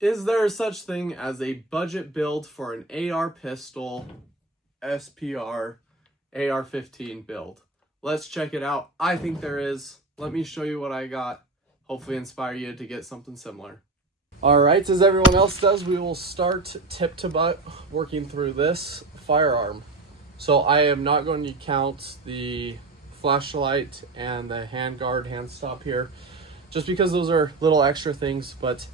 Is there such thing as a budget build for an AR pistol, SPR, AR15 build? Let's check it out. I think there is. Let me show you what I got. Hopefully inspire you to get something similar. All right, as everyone else does, we will start tip to butt working through this firearm. So I am not going to count the flashlight and the handguard, hand stop here, just because those are little extra things. But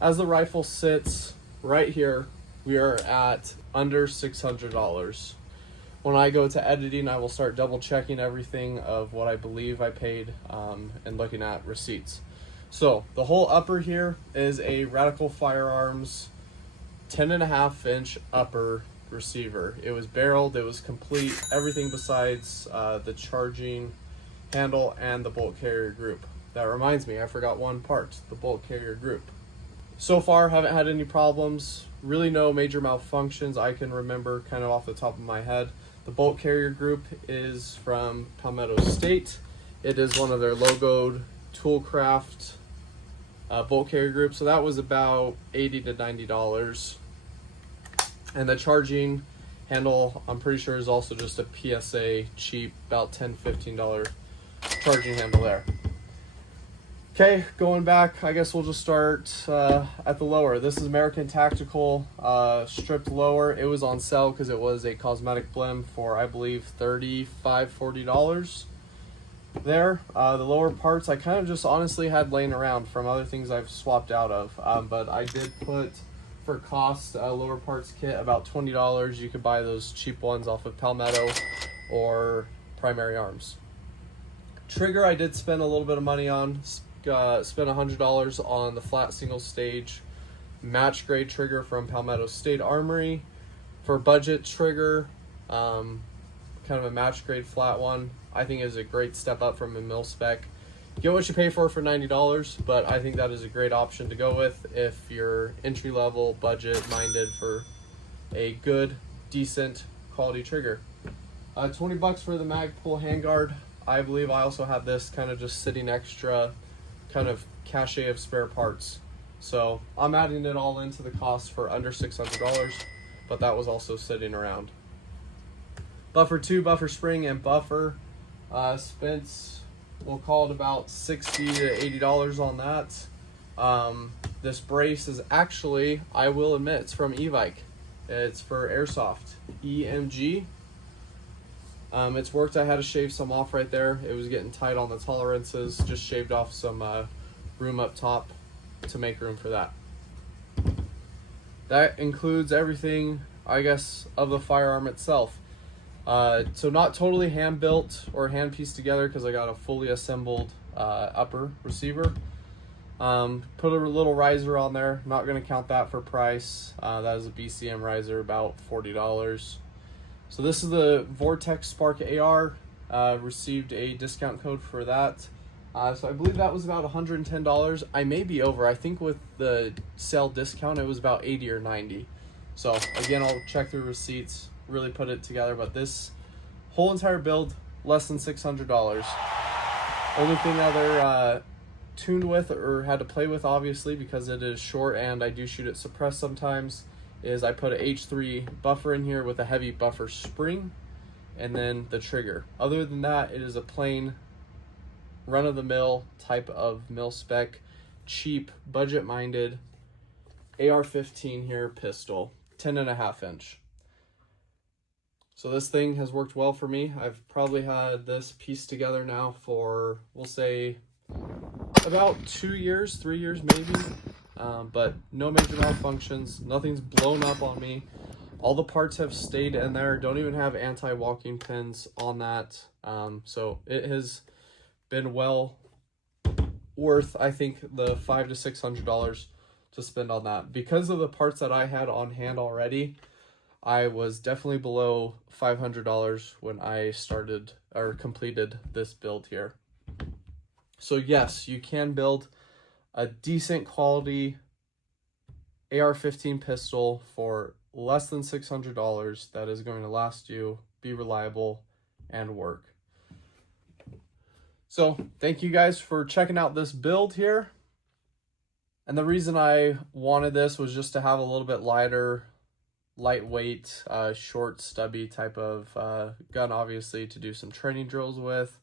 as the rifle sits right here, we are at under $600. When I go to editing, I will start double checking everything of what I believe I paid and looking at receipts. So the whole upper here is a Radical Firearms 10.5-inch upper receiver. It was barreled, it was complete, everything besides the charging handle and the bolt carrier group. That reminds me, I forgot one part, the bolt carrier group. So far, haven't had any problems, really no major malfunctions I can remember kind of off the top of my head. The bolt carrier group is from Palmetto State. It is one of their logoed Toolcraft bolt carrier group, so that was about $80 to $90. And the charging handle, I'm pretty sure, is also just a PSA cheap, about $10 $15 charging handle there. Okay, going back, I guess we'll just start at the lower. This is American Tactical stripped lower. It was on sale because it was a cosmetic blend for, I believe, $35 $40 there. The lower parts I kind of just honestly had laying around from other things I've swapped out of. But I did put, for cost, a lower parts kit, about $20. You could buy those cheap ones off of Palmetto or Primary Arms. Trigger I did spend a little bit of money on. Spent $100 on the flat single stage match grade trigger from Palmetto State Armory. For budget trigger, kind of a match grade flat one, I think is a great step up from a mil spec. Get what you pay for $90, but I think that is a great option to go with if you're entry level, budget minded for a good, decent quality trigger. $20 for the Magpul handguard. I believe I also have this kind of just sitting extra, kind of cache of spare parts. So I'm adding it all into the cost for under $600, but that was also sitting around. Buffer 2, buffer spring, and buffer. Spent, we'll call it about $60 to $80 on that. This brace is actually, I will admit, it's from E-Vike. It's for airsoft, EMG. It's worked. I had to shave some off right there. It was getting tight on the tolerances. Just shaved off some room up top to make room for that. That includes everything, I guess, of the firearm itself. So not totally hand built or hand pieced together because I got a fully assembled upper receiver. Put a little riser on there. Not going to count that for price. That is a BCM riser, about $40. So this is the Vortex Spark AR. Received a discount code for that. So I believe that was about $110. I may be over. I think with the sale discount, it was about $80 or $90. So again, I'll check through receipts, really put it together. But this whole entire build, less than $600. Only thing other tuned with or had to play with, obviously, because it is short and I do shoot it suppressed sometimes, is I put a H3 buffer in here with a heavy buffer spring and then the trigger. Other than that, it is a plain run-of-the-mill type of mil spec, cheap, budget-minded AR15 here pistol, 10.5-inch. So this thing has worked well for me. I've probably had this pieced together now for, we'll say, about 2 years, 3 years maybe. But no major malfunctions, nothing's blown up on me. All the parts have stayed in there. Don't even have anti-walking pins on that. So it has been well worth, I think, the $500 to $600 to spend on that. Because of the parts that I had on hand already, I was definitely below $500 when I started or completed this build here. So yes, you can build a decent quality AR-15 pistol for less than $600 that is going to last you, be reliable, and work. So thank you guys for checking out this build here. And the reason I wanted this was just to have a little bit lighter, lightweight, short, stubby type of gun, obviously, to do some training drills with,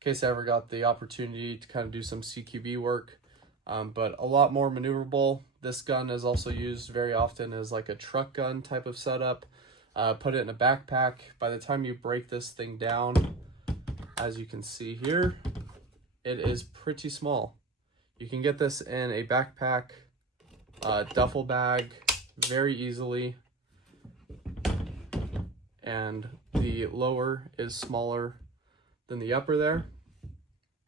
in case I ever got the opportunity to kind of do some CQB work. But a lot more maneuverable. This gun is also used very often as like a truck gun type of setup. Put it in a backpack. By the time you break this thing down, as you can see here, it is pretty small. You can get this in a backpack, duffel bag very easily. And the lower is smaller than the upper there.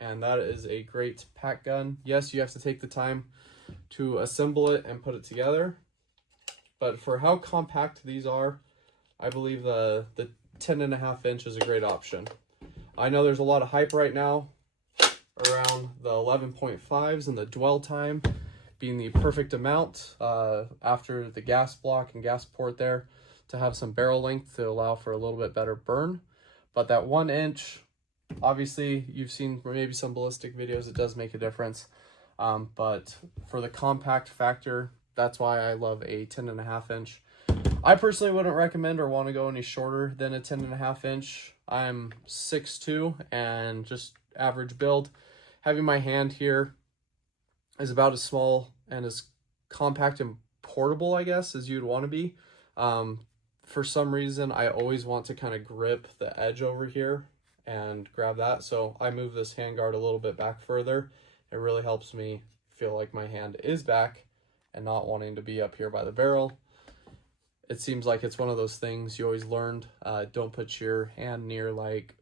And that is a great pack gun. Yes, you have to take the time to assemble it and put it together. But for how compact these are, I believe the 10.5 inch is a great option. I know there's a lot of hype right now around the 11.5s and the dwell time being the perfect amount after the gas block and gas port there to have some barrel length to allow for a little bit better burn. But that 1 inch, obviously you've seen maybe some ballistic videos, it does make a difference. But for the compact factor, that's why I love a 10.5 inch. I personally wouldn't recommend or want to go any shorter than a 10.5 inch. I'm 6'2" and just average build. Having my hand here is about as small and as compact and portable, I guess, as you'd want to be. For some reason, I always want to kind of grip the edge over here and grab that. So I move this handguard a little bit back further. It really helps me feel like my hand is back and not wanting to be up here by the barrel. It seems like it's one of those things you always learned. Don't put your hand near like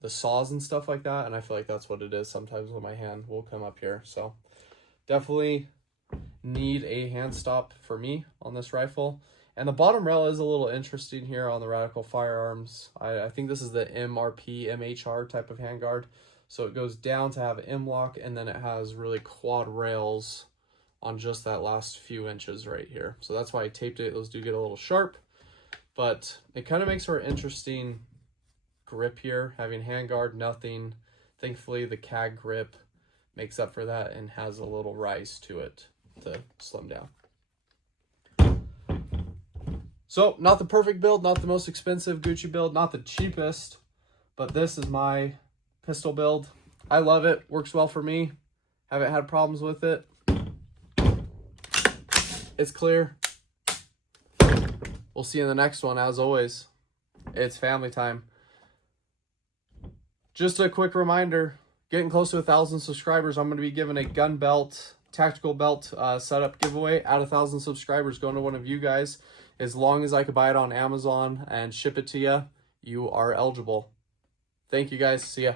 the saws and stuff like that. And I feel like that's what it is sometimes when my hand will come up here. So definitely need a hand stop for me on this rifle. And the bottom rail is a little interesting here on the Radical Firearms. I think this is the MRP, MHR type of handguard. So it goes down to have M-lock, and then it has really quad rails on just that last few inches right here. So that's why I taped it. Those do get a little sharp, but it kind of makes for an interesting grip here. Having handguard, nothing. Thankfully, the CAG grip makes up for that and has a little rise to it to slim down. So, not the perfect build, not the most expensive Gucci build, not the cheapest, but this is my pistol build. I love it, works well for me. Haven't had problems with it. It's clear. We'll see you in the next one. As always, it's family time. Just a quick reminder, getting close to 1,000 subscribers, I'm going to be giving a gun belt, tactical belt setup giveaway at 1,000 subscribers, going to one of you guys. As long as I could buy it on Amazon and ship it to you, you are eligible. Thank you guys. See ya.